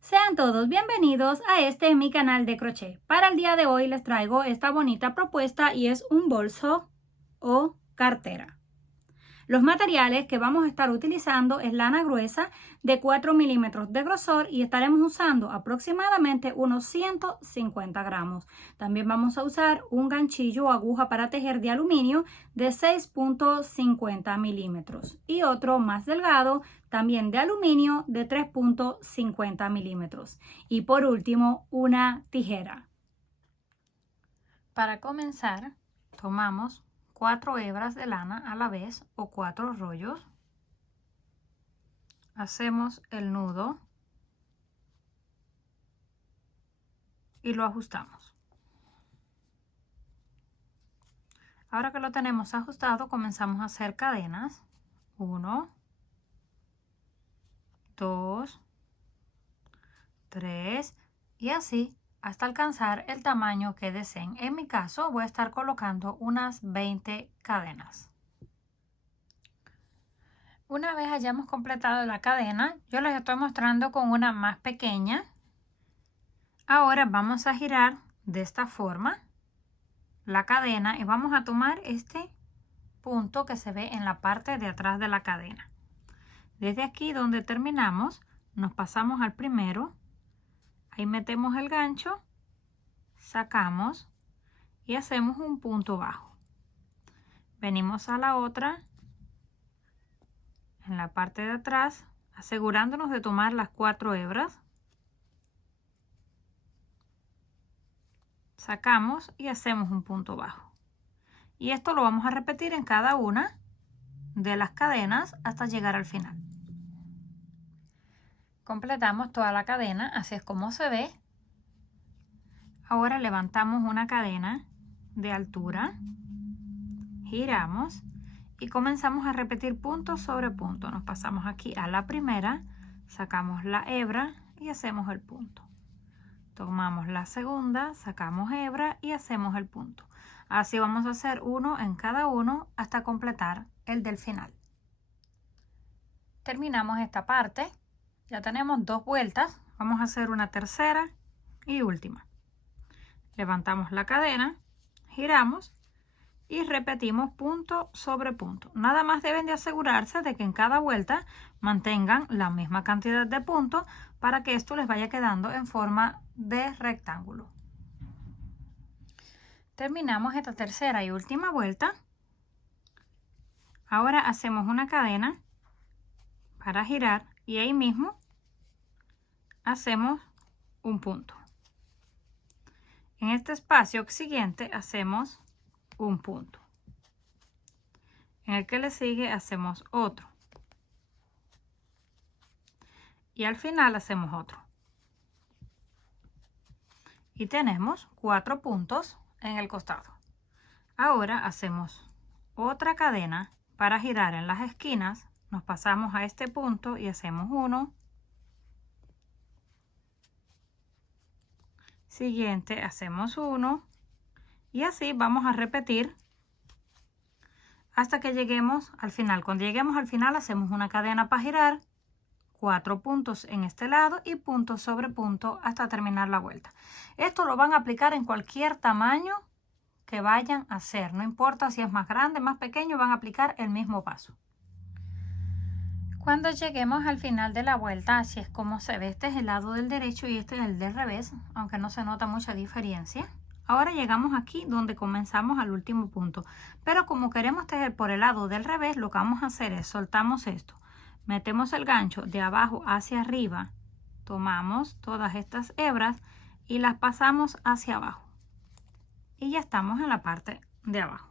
Sean todos bienvenidos a mi canal de crochet. Para el día de hoy les traigo esta bonita propuesta y es un bolso o cartera. Los materiales que vamos a estar utilizando es lana gruesa de 4 milímetros de grosor y estaremos usando aproximadamente unos 150 gramos. También vamos a usar un ganchillo o aguja para tejer de aluminio de 6.50 milímetros y otro más delgado también de aluminio de 3.50 milímetros. Y por último, una tijera. Para comenzar, tomamos 4 hebras de lana a la vez o 4 rollos. Hacemos el nudo y lo ajustamos. Ahora que lo tenemos ajustado, comenzamos a hacer cadenas. 1, 2, 3 y así hasta alcanzar el tamaño que deseen. En mi caso voy a estar colocando unas 20 cadenas. Una vez hayamos completado la cadena, yo les estoy mostrando con una más pequeña. Ahora vamos a girar de esta forma la cadena y vamos a tomar este punto que se ve en la parte de atrás de la cadena. Desde aquí donde terminamos, nos pasamos al primero. Ahí metemos el gancho, sacamos y hacemos un punto bajo. Venimos a la otra, en la parte de atrás, asegurándonos de tomar las 4 hebras. Sacamos y hacemos un punto bajo. Y esto lo vamos a repetir en cada una de las cadenas hasta llegar al final. Completamos toda la cadena, así es como se ve. Ahora levantamos una cadena de altura, giramos y comenzamos a repetir punto sobre punto. Nos pasamos aquí a la primera, sacamos la hebra y hacemos el punto. Tomamos la segunda, sacamos hebra y hacemos el punto. Así vamos a hacer uno en cada uno hasta completar el del final. Terminamos esta parte. Ya tenemos 2 vueltas. Vamos a hacer una tercera y última. Levantamos la cadena, giramos y repetimos punto sobre punto. Nada más deben de asegurarse de que en cada vuelta mantengan la misma cantidad de puntos para que esto les vaya quedando en forma de rectángulo. Terminamos esta tercera y última vuelta. Ahora hacemos una cadena para girar y ahí mismo hacemos un punto. En este espacio siguiente hacemos un punto. En el que le sigue hacemos otro. Y al final hacemos otro. Y tenemos 4 puntos en el costado. Ahora hacemos otra cadena para girar en las esquinas. Nos pasamos a este punto y hacemos uno. Siguiente hacemos uno. Y así vamos a repetir hasta que lleguemos al final. Cuando lleguemos al final hacemos una cadena para girar, 4 puntos en este lado y punto sobre punto hasta terminar la vuelta. Esto lo van a aplicar en cualquier tamaño que vayan a hacer. No importa si es más grande, más pequeño, van a aplicar el mismo paso. Cuando lleguemos al final de la vuelta, así es como se ve. Este es el lado del derecho y este es el del revés, aunque no se nota mucha diferencia. Ahora llegamos aquí donde comenzamos al último punto. Pero como queremos tejer por el lado del revés, lo que vamos a hacer es soltamos esto. Metemos el gancho de abajo hacia arriba. Tomamos todas estas hebras y las pasamos hacia abajo. Y ya estamos en la parte de abajo.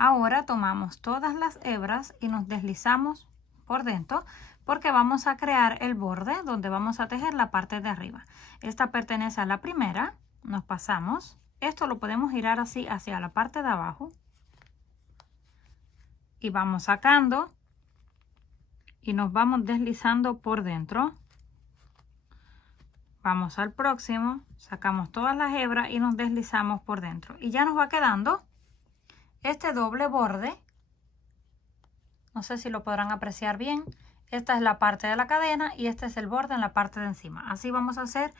Ahora tomamos todas las hebras y nos deslizamos por dentro porque vamos a crear el borde donde vamos a tejer la parte de arriba. Esta pertenece a la primera. Nos pasamos. Esto lo podemos girar así hacia la parte de abajo. Y vamos sacando. Y nos vamos deslizando por dentro. Vamos al próximo. Sacamos todas las hebras y nos deslizamos por dentro. Y ya nos va quedando este doble borde. No sé si lo podrán apreciar bien. esta es la parte de la cadena y este es el borde en la parte de encima. Así vamos a hacer,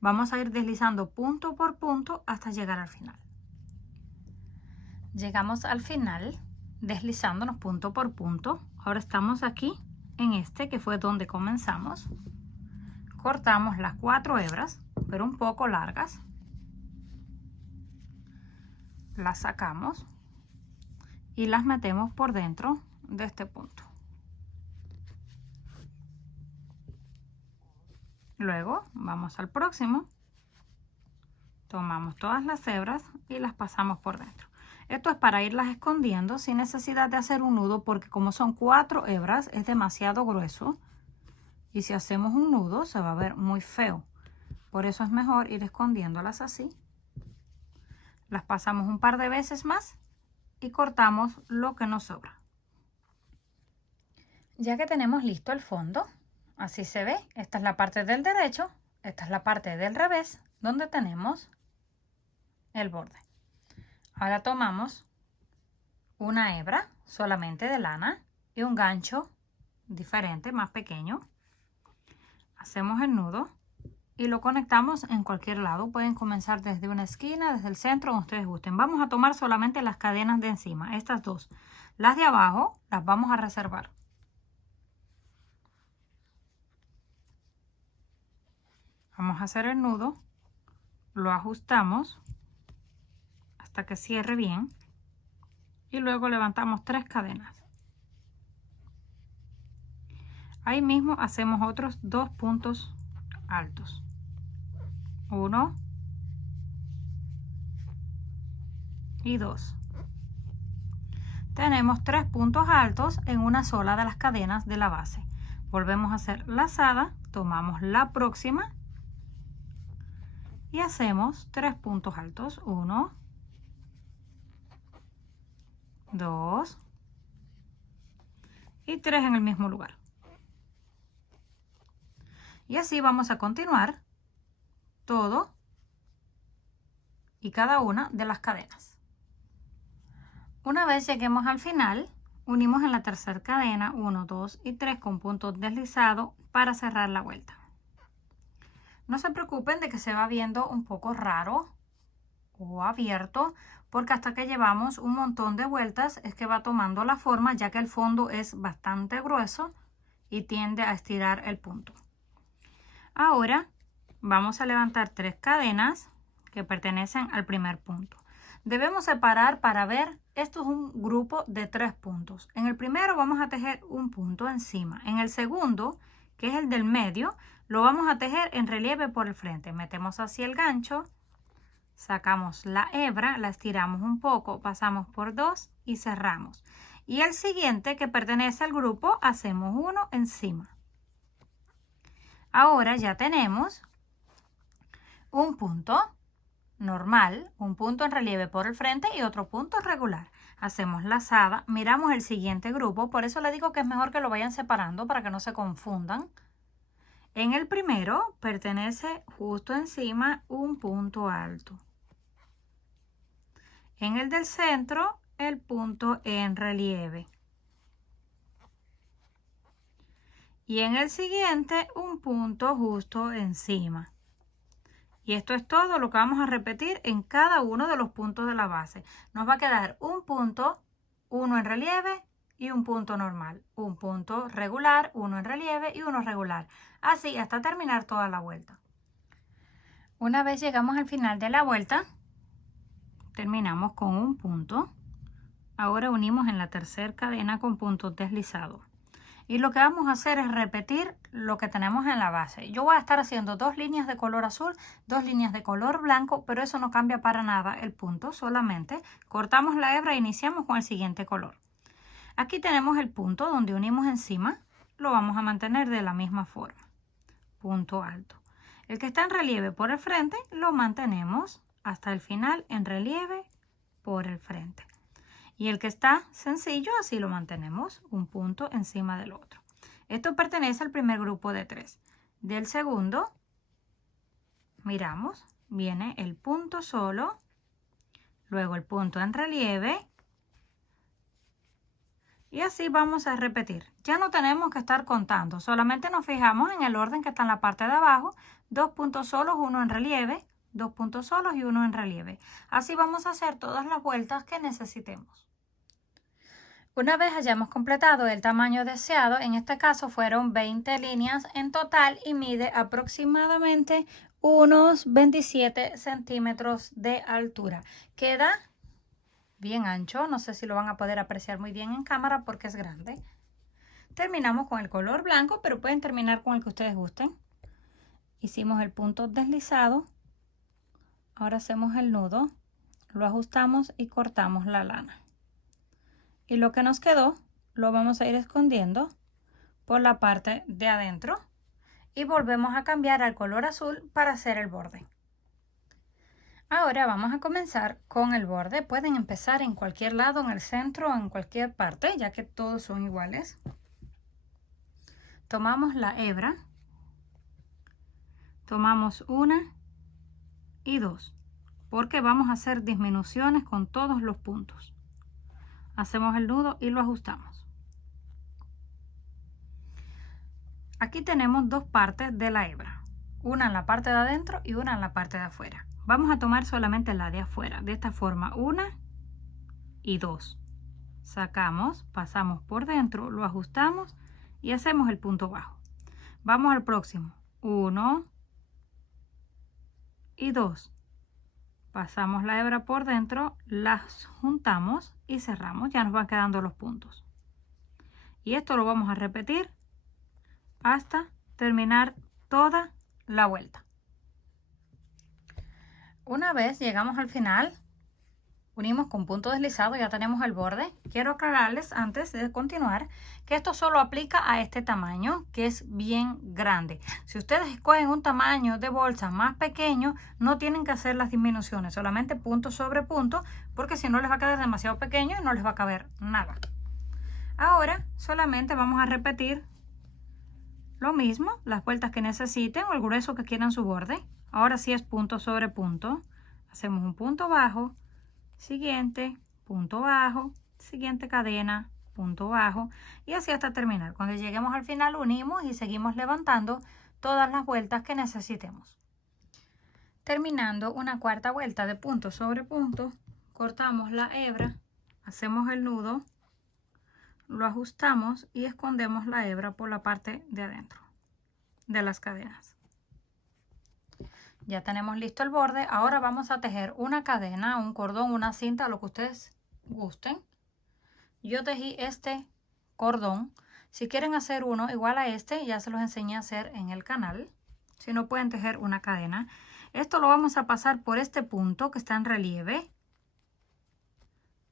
vamos a ir deslizando punto por punto hasta llegar al final. Llegamos al final deslizándonos punto por punto. Ahora estamos aquí en este que fue donde comenzamos. Cortamos las 4 hebras, pero un poco largas. Las sacamos y las metemos por dentro de este punto. Luego vamos al próximo. Tomamos todas las hebras y las pasamos por dentro. Esto es para irlas escondiendo sin necesidad de hacer un nudo, porque como son 4 hebras es demasiado grueso y si hacemos un nudo se va a ver muy feo. Por eso es mejor ir escondiéndolas así. Las pasamos un par de veces más y cortamos lo que nos sobra. Ya que tenemos listo el fondo, así se ve. Esta es la parte del derecho, esta es la parte del revés, donde tenemos el borde. Ahora tomamos una hebra solamente de lana y un gancho diferente, más pequeño. Hacemos el nudo y lo conectamos en cualquier lado. Pueden comenzar desde una esquina, desde el centro, como ustedes gusten. Vamos a tomar solamente las cadenas de encima, estas dos. Las de abajo las vamos a reservar. Vamos a hacer el nudo, lo ajustamos hasta que cierre bien y luego levantamos 3 cadenas. Ahí mismo hacemos otros 2 puntos altos. 1 y 2. Tenemos 3 puntos altos en una sola de las cadenas de la base. Volvemos a hacer lazada, tomamos la próxima y hacemos 3 puntos altos. 1, 2 y 3 en el mismo lugar. Y así vamos a continuar todo y cada una de las cadenas. Una vez lleguemos al final, unimos en la tercera cadena 1, 2 y 3 con puntos deslizados para cerrar la vuelta. No se preocupen de que se va viendo un poco raro o abierto, porque hasta que llevamos un montón de vueltas es que va tomando la forma, ya que el fondo es bastante grueso y tiende a estirar el punto. Ahora vamos a levantar 3 cadenas que pertenecen al primer punto. Debemos separar para ver, esto es un grupo de 3 puntos. En el primero vamos a tejer un punto encima. En el segundo, que es el del medio, lo vamos a tejer en relieve por el frente. Metemos así el gancho, sacamos la hebra, la estiramos un poco, pasamos por 2 y cerramos. Y el siguiente, que pertenece al grupo, hacemos uno encima. Ahora ya tenemos un punto normal, un punto en relieve por el frente y otro punto regular. Hacemos lazada, miramos el siguiente grupo, por eso les digo que es mejor que lo vayan separando para que no se confundan. En el primero pertenece justo encima un punto alto. En el del centro, el punto en relieve. Y en el siguiente, un punto justo encima. Y esto es todo lo que vamos a repetir en cada uno de los puntos de la base. Nos va a quedar un punto, uno en relieve y un punto normal. Un punto regular, uno en relieve y uno regular. Así hasta terminar toda la vuelta. Una vez llegamos al final de la vuelta, terminamos con un punto. Ahora unimos en la tercera cadena con puntos deslizados. Y lo que vamos a hacer es repetir lo que tenemos en la base. Yo voy a estar haciendo 2 líneas de color azul, 2 líneas de color blanco, pero eso no cambia para nada el punto, solamente cortamos la hebra e iniciamos con el siguiente color. Aquí tenemos el punto donde unimos encima, lo vamos a mantener de la misma forma. Punto alto. El que está en relieve por el frente lo mantenemos hasta el final en relieve por el frente. Y el que está sencillo, así lo mantenemos, un punto encima del otro. Esto pertenece al primer grupo de 3. Del segundo, miramos, viene el punto solo, luego el punto en relieve, Y así vamos a repetir. Ya no tenemos que estar contando, solamente nos fijamos en el orden que está en la parte de abajo, 2 puntos solos, 1 en relieve, 2 puntos solos y 1 en relieve. Así vamos a hacer todas las vueltas que necesitemos. Una vez hayamos completado el tamaño deseado, en este caso fueron 20 líneas en total y mide aproximadamente unos 27 centímetros de altura. Queda bien ancho, no sé si lo van a poder apreciar muy bien en cámara porque es grande. Terminamos con el color blanco, pero pueden terminar con el que ustedes gusten. Hicimos el punto deslizado. Ahora hacemos el nudo, lo ajustamos y cortamos la lana. Y lo que nos quedó lo vamos a ir escondiendo por la parte de adentro y volvemos a cambiar al color azul para hacer el borde. Ahora vamos a comenzar con el borde. Pueden empezar en cualquier lado, en el centro o en cualquier parte, ya que todos son iguales. Tomamos la hebra, tomamos una y dos, porque vamos a hacer disminuciones con todos los puntos. Hacemos el nudo y lo ajustamos. Aquí tenemos dos partes de la hebra, una en la parte de adentro y una en la parte de afuera. Vamos a tomar solamente la de afuera, de esta forma, 1 y 2. Sacamos, pasamos por dentro, lo ajustamos y hacemos el punto bajo. Vamos al próximo, 1 y 2. Pasamos la hebra por dentro, las juntamos y cerramos, ya nos van quedando los puntos. Y esto lo vamos a repetir hasta terminar toda la vuelta. Una vez llegamos al final, unimos con punto deslizado, ya tenemos el borde. Quiero aclararles antes de continuar que esto solo aplica a este tamaño, que es bien grande. Si ustedes escogen un tamaño de bolsa más pequeño, no tienen que hacer las disminuciones, solamente punto sobre punto, porque si no les va a quedar demasiado pequeño y no les va a caber nada. Ahora solamente vamos a repetir lo mismo, las vueltas que necesiten o el grueso que quieran su borde. Ahora sí es punto sobre punto. Hacemos un punto bajo, siguiente, punto bajo, siguiente cadena, punto bajo y así hasta terminar. Cuando lleguemos al final unimos y seguimos levantando todas las vueltas que necesitemos. Terminando una cuarta vuelta de punto sobre punto, cortamos la hebra, hacemos el nudo, lo ajustamos y escondemos la hebra por la parte de adentro de las cadenas. Ya tenemos listo el borde. Ahora vamos a tejer una cadena, un cordón, una cinta, lo que ustedes gusten. Yo tejí este cordón. Si quieren hacer uno igual a este, ya se los enseñé a hacer en el canal. Si no, pueden tejer una cadena. Esto lo vamos a pasar por este punto que está en relieve.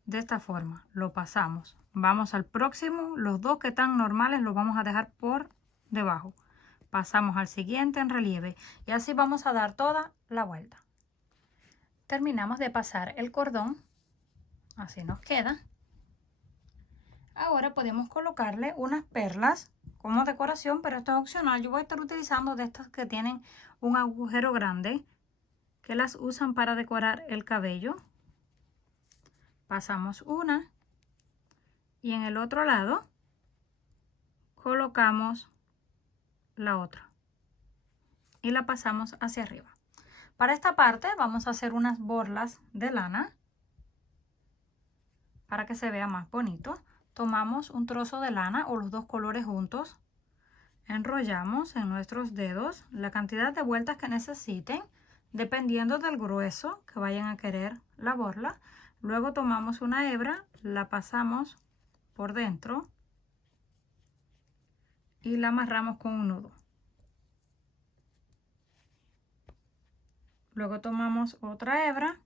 De esta forma lo pasamos. Vamos al próximo. Los dos que están normales los vamos a dejar por debajo. Pasamos al siguiente en relieve y así vamos a dar toda la vuelta. Terminamos de pasar el cordón, así nos queda. Ahora podemos colocarle unas perlas como decoración, pero esto es opcional. Yo voy a estar utilizando de estas que tienen un agujero grande, que las usan para decorar el cabello. Pasamos una y en el otro lado colocamos la otra y la pasamos hacia arriba. Para esta parte vamos a hacer unas borlas de lana para que se vea más bonito. Tomamos un trozo de lana o los dos colores juntos, enrollamos en nuestros dedos la cantidad de vueltas que necesiten dependiendo del grueso que vayan a querer la borla. Luego tomamos una hebra, la pasamos por dentro y la amarramos con un nudo. Luego tomamos otra hebra,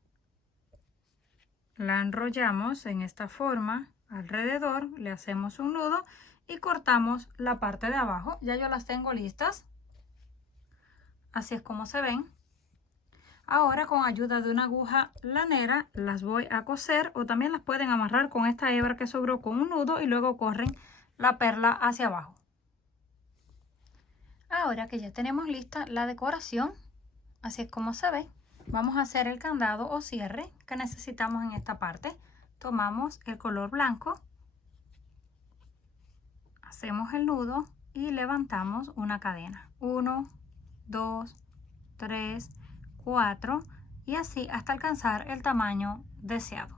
la enrollamos en esta forma alrededor, le hacemos un nudo y cortamos la parte de abajo. Ya yo las tengo listas. Así es como se ven. Ahora con ayuda de una aguja lanera las voy a coser o también las pueden amarrar con esta hebra que sobró con un nudo y luego corren la perla hacia abajo. Ahora que ya tenemos lista la decoración, así es como se ve, vamos a hacer el candado o cierre que necesitamos en esta parte. Tomamos el color blanco, Hacemos el nudo y levantamos una cadena. 1, 2, 3, 4 y así hasta alcanzar el tamaño deseado.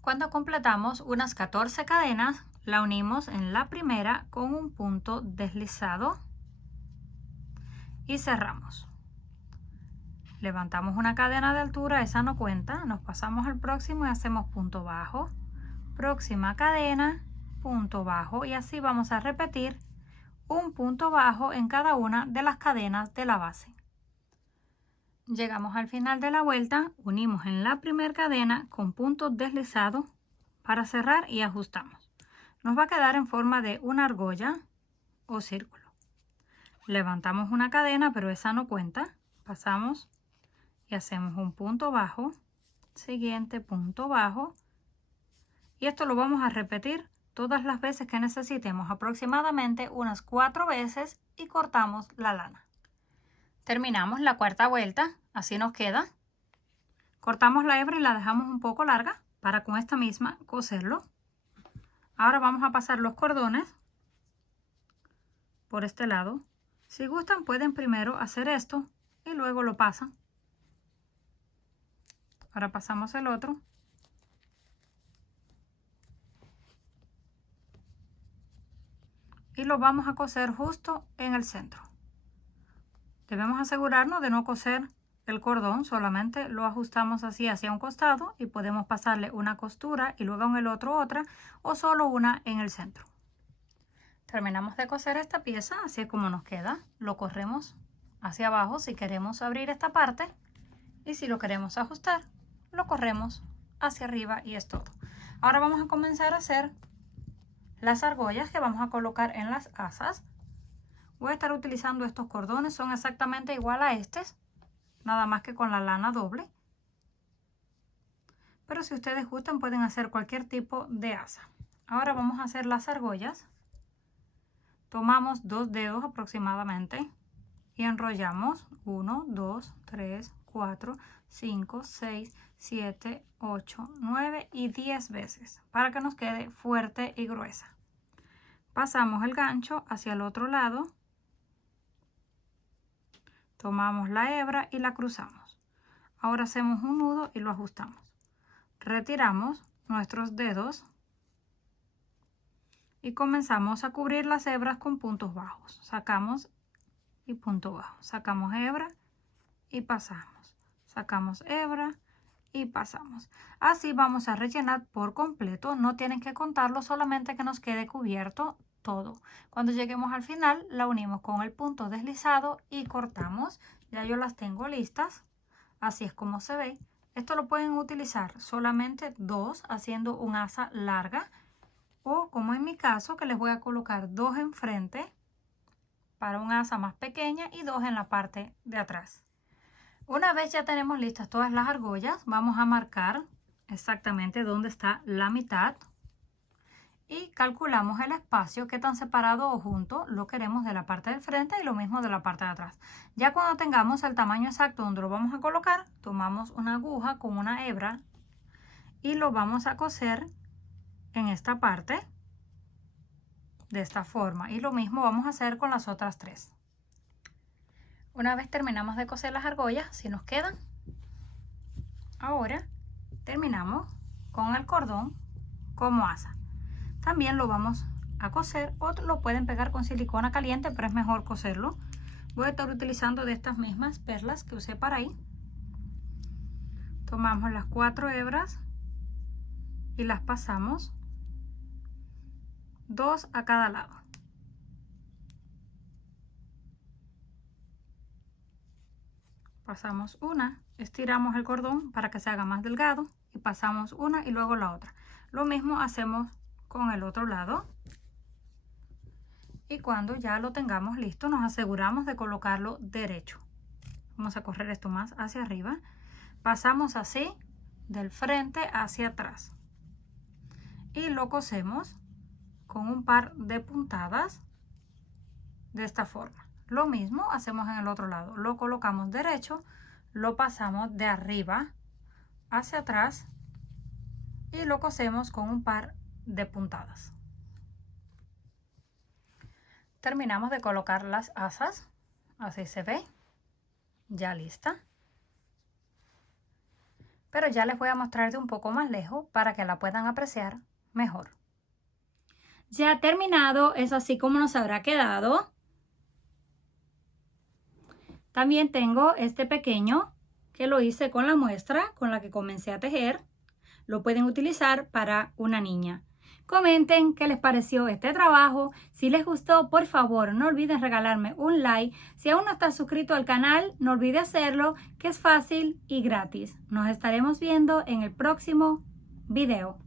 Cuando completamos unas 14 cadenas, la unimos en la primera con un punto deslizado y cerramos. Levantamos una cadena de altura, esa no cuenta, nos pasamos al próximo y hacemos punto bajo, próxima cadena, punto bajo y así vamos a repetir un punto bajo en cada una de las cadenas de la base. Llegamos al final de la vuelta, unimos en la primera cadena con punto deslizado para cerrar y ajustamos. Nos va a quedar en forma de una argolla o círculo. Levantamos una cadena, pero esa no cuenta. Pasamos y hacemos un punto bajo, siguiente punto bajo. Y esto lo vamos a repetir todas las veces que necesitemos, aproximadamente unas 4 veces y cortamos la lana. Terminamos la cuarta vuelta, así nos queda. Cortamos la hebra y la dejamos un poco larga para con esta misma coserlo. Ahora vamos a pasar los cordones por este lado. Si gustan pueden primero hacer esto y luego lo pasan. Ahora pasamos el otro. Y lo vamos a coser justo en el centro. Debemos asegurarnos de no coser el cordón, solamente lo ajustamos así hacia un costado y podemos pasarle una costura y luego en el otro otra o solo una en el centro. Terminamos de coser esta pieza, así es como nos queda. Lo corremos hacia abajo si queremos abrir esta parte y si lo queremos ajustar, lo corremos hacia arriba y es todo. Ahora vamos a comenzar a hacer las argollas que vamos a colocar en las asas. Voy a estar utilizando estos cordones, son exactamente igual a estos, nada más que con la lana doble. Pero si ustedes gustan pueden hacer cualquier tipo de asa. Ahora vamos a hacer las argollas. Tomamos 2 dedos aproximadamente y enrollamos 1, 2, 3, 4, 5, 6, 7, 8, 9 y 10 veces para que nos quede fuerte y gruesa. Pasamos el gancho hacia el otro lado. Tomamos la hebra y la cruzamos. Ahora hacemos un nudo y lo ajustamos. Retiramos nuestros dedos y comenzamos a cubrir las hebras con puntos bajos. Sacamos y punto bajo. Sacamos hebra y pasamos. Sacamos hebra y pasamos. Así vamos a rellenar por completo. No tienen que contarlo, solamente que nos quede cubierto todo. Cuando lleguemos al final la unimos con el punto deslizado y cortamos. Ya yo las tengo listas, así es como se ve. Esto lo pueden utilizar solamente 2 haciendo un asa larga o como en mi caso que les voy a colocar 2 enfrente para un asa más pequeña y 2 en la parte de atrás. Una vez ya tenemos listas todas las argollas, vamos a marcar exactamente dónde está la mitad y calculamos el espacio, qué tan separado o junto lo queremos de la parte del frente y lo mismo de la parte de atrás. Ya cuando tengamos el tamaño exacto donde lo vamos a colocar, tomamos una aguja con una hebra y lo vamos a coser en esta parte de esta forma y lo mismo vamos a hacer con las otras 3. Una vez terminamos de coser las argollas, si nos quedan, ahora terminamos con el cordón como asa. También lo vamos a coser o lo pueden pegar con silicona caliente, pero es mejor coserlo. Voy a estar utilizando de estas mismas perlas que usé para ahí. Tomamos las 4 hebras y las pasamos 2 a cada lado. Pasamos una, estiramos el cordón para que se haga más delgado y pasamos una y luego la otra. Lo mismo hacemos con el otro lado y cuando ya lo tengamos listo nos aseguramos de colocarlo derecho. Vamos a correr esto más hacia arriba, pasamos así del frente hacia atrás y lo cosemos con un par de puntadas de esta forma. Lo mismo hacemos en el otro lado, lo colocamos derecho, lo pasamos de arriba hacia atrás y lo cosemos con un par de puntadas. terminamos de colocar las asas. Así se ve. Ya lista. Pero ya les voy a mostrar de un poco más lejos para que la puedan apreciar mejor. Ya terminado, es así como nos habrá quedado. También tengo este pequeño que lo hice con la muestra con la que comencé a tejer. Lo pueden utilizar para una niña. Comenten qué les pareció este trabajo. Si les gustó, por favor, no olviden regalarme un like. Si aún no estás suscrito al canal, no olvide hacerlo, que es fácil y gratis. Nos estaremos viendo en el próximo video.